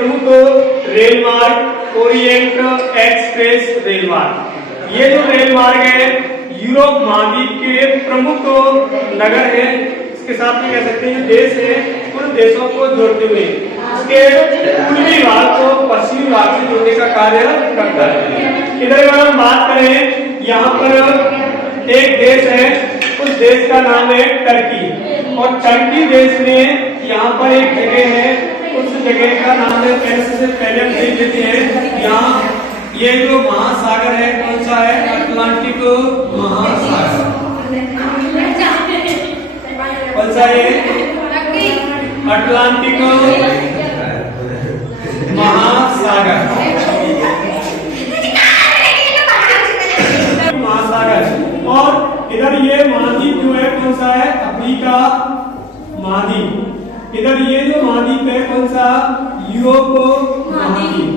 प्रमुख रेल मार्ग Orient express rail मार्ग। ये जो रेल मार्ग है यूरोप महाद्वीप के प्रमुख नगर है, इसके साथ में कह सकते हैं देश है, उन देशों को जोड़ते हुए इसके पूर्वी भाग को पश्चिमी भाग से जोड़ने का कार्य करता है। इधर अगर हम बात करें, यहाँ पर एक देश है, उस देश का नाम है टर्की, और टर्की देश में यहाँ पर एक जगह है, उस जगह का नाम है, से पहले हम देख लेते हैं। यहाँ ये जो महासागर है कौन सा है? अटलांटिक महासागर। कौन सा है? अटलांटिक महासागर। महासागर। और इधर ये महाद्वीप जो है कौन सा है? अफ्रीका महाद्वीप। इधर ये जो महाद्वीप है कौन सा? यूरोप महाद्वीप।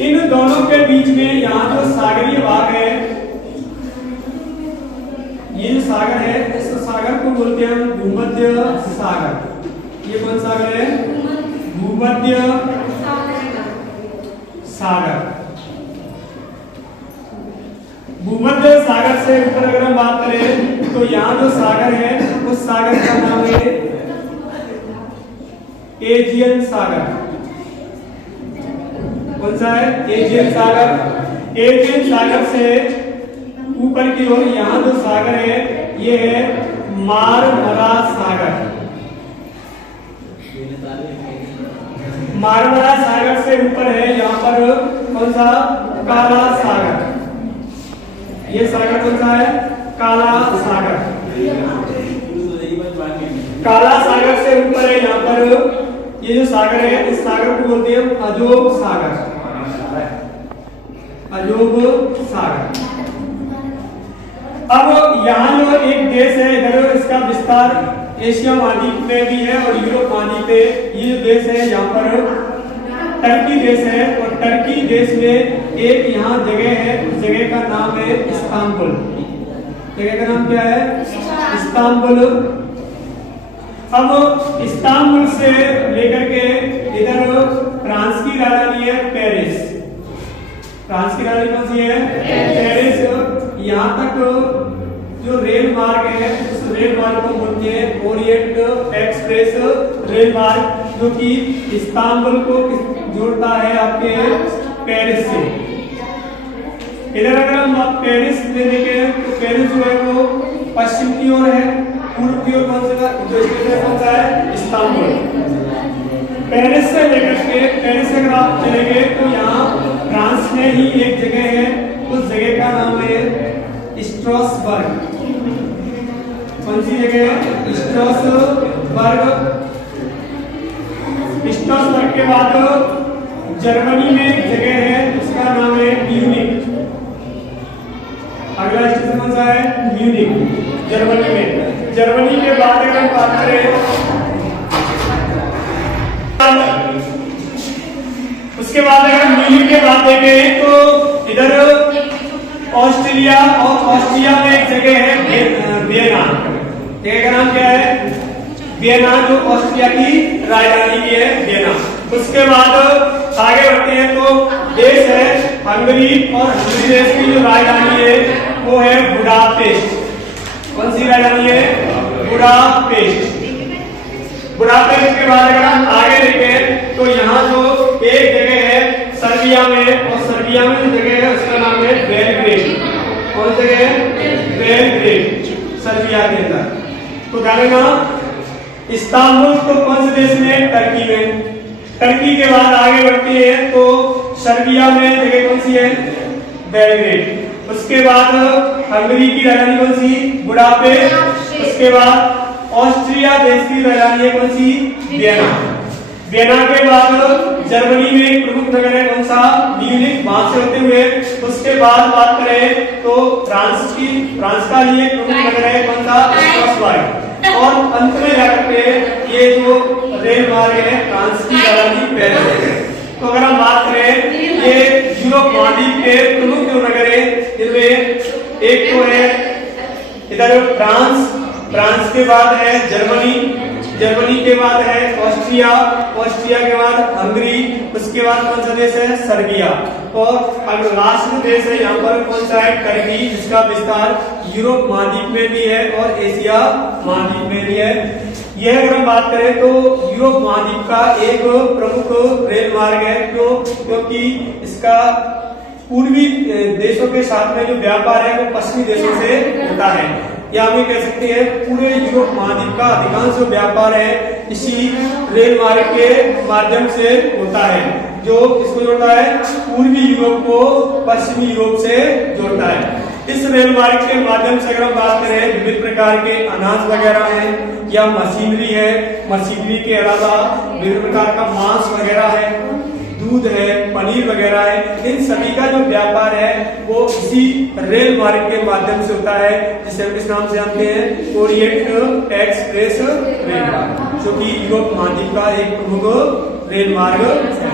इन दोनों के बीच में यहाँ जो सागरीय भाग है, ये जो सागर है, इस सागर को बोलते हैं हम भूमध्य सागर। ये कौन सागर है? भूमध्य सागर। भूमध्य सागर से ऊपर अगर हम बात करें तो यहाँ जो सागर है उस सागर का नाम है एजियन सागर। कौन सा है? एजियन सागर। एजियन सागर से ऊपर की ओर यहाँ जो सागर है ये है मारमरा सागर। मारमरा सागर से ऊपर है यहाँ पर कौन सा? काला सागर। ये सागर कौन सा है? काला सागर। काला सागर से ऊपर है यहाँ पर ये जो सागर है, इस सागर को बोलते हैं अजोब सागर। अजोब सागर। अब यहाँ जो एक देश है, इधर इसका विस्तार एशिया महाद्वीप में भी है और यूरोप महाद्वीप में। ये जो देश है यहाँ पर टर्की देश है, और टर्की देश में एक यहाँ जगह है, उस जगह का नाम है इस्तांबुल। जगह का नाम क्या है? इस्तांबुल। अब इस्तांबुल से लेकर के इधर फ्रांस की राजधानी है पेरिस। फ्रांस की राजधानी कौन सी है? पेरिस। यहाँ तक जो रेल मार्ग है उस रेल मार्ग को बोलते हैं ओरिएंट एक्सप्रेस रेल मार्ग, जो कि इस्तांबुल को जोड़ता है आपके पेरिस से। इधर अगर हम पेरिस में देखें तो पेरिस जो है वो पश्चिम की ओर है, पूर्व की ओर कौन सा है? इस्तांबुल। पेरिस से लेकर के पेरिस से अगर आप चलेंगे तो यहाँ फ्रांस में ही एक जगह है, उस जगह का नाम है स्ट्रासबर्ग। कौन सी जगह है? स्ट्रासबर्ग। स्ट्रासबर्ग के बाद जर्मनी में एक जगह है, उसका नाम है म्यूनिक। अगला स्टेशन कौन सा है? म्यूनिक, जर्मनी में। जर्मनी के बाद अगर हम बात करें, उसके बाद अगर म्यूनिक के बाद देखें तो इधर ऑस्ट्रेलिया, और ऑस्ट्रिया में एक जगह है वियना। जगह का नाम क्या है? वियना, जो ऑस्ट्रिया की राजधानी की है, वियना। उसके बाद आगे बढ़ते हैं तो देश है हंगरी, और हंगरी देश की जो राजधानी है वो है बुडापेस्ट। कौन सी राजधानी है? बुडापेस्ट। बुडापेस्ट के बाद अगर हम आगे देखें तो यहाँ जो एक जगह है सर्बिया में, और सर्बिया में जो जगह है उसका नाम है बेलग्रेड। कौन सी जगह है? बेलग्रेड, सर्बिया के अंदर। तो जानेगा इस्तांबुल तो कौन से देश में? टर्की में। टर्की के बाद आगे बढ़ते हैं तो सर्बिया में जगह कौन सी है? बेलग्रेड। उसके बाद हंगरी की राजधानी कौन सी? बुडापेस्ट। उसके बाद ऑस्ट्रिया देश की राजधानी है कौन सी? वियना। वियना के बाद जर्मनी में एक प्रमुख नगर है कौन सा? म्यूनिक। वहां से होते हुए उसके बाद बात करें तो फ्रांस का ही एक प्रमुख नगर है कौन सा? स्ट्रासबर्ग। और अंत में जाकर के ये जो रेल मार्ग है फ्रांस की राजधानी पेरिस है। तो अगर हम बात करें ये यूरोप महाद्वीप के प्रमुख जो नगर है, जिनमें एक तो है इधर फ्रांस, फ्रांस के बाद है जर्मनी, जर्मनी के बाद है ऑस्ट्रिया, ऑस्ट्रिया के बाद हंगरी, इसके बाद कौन सा देश है, सर्बिया। और अब लास्ट देश है यहाँ पर कौन सा है, टर्की, जिसका विस्तार यूरोप महाद्वीप में भी है और एशिया महाद्वीप में भी है। यह अगर हम बात करें तो यूरोप महाद्वीप का एक प्रमुख रेल मार्ग है, क्योंकि इसका पूर्वी देशों के साथ में जो व्यापार है वो पश्चिमी देशों से होता है, या हम ये कह सकते हैं पूरे यूरोप महाद्वीप का अधिकांश जो व्यापार है इसी रेल मार्ग के माध्यम से होता है, जो इसको जोड़ता है पूर्वी यूरोप को पश्चिमी यूरोप से जोड़ता है। इस रेल मार्ग के माध्यम से अगर हम बात करें विभिन्न प्रकार के अनाज वगैरह हैं या मशीनरी है, मशीनरी के अलावा विभिन्न प्रकार का मांस वगैरह है, दूध है, पनीर वगैरह है, इन सभी का जो व्यापार है वो इसी रेल मार्ग के माध्यम से होता है, जिसे हम किस नाम से जानते हैं, ओरिएंट एक्सप्रेस रेल मार्ग, जो कि यूरोप महाद्वीप का एक प्रमुख रेल मार्ग है।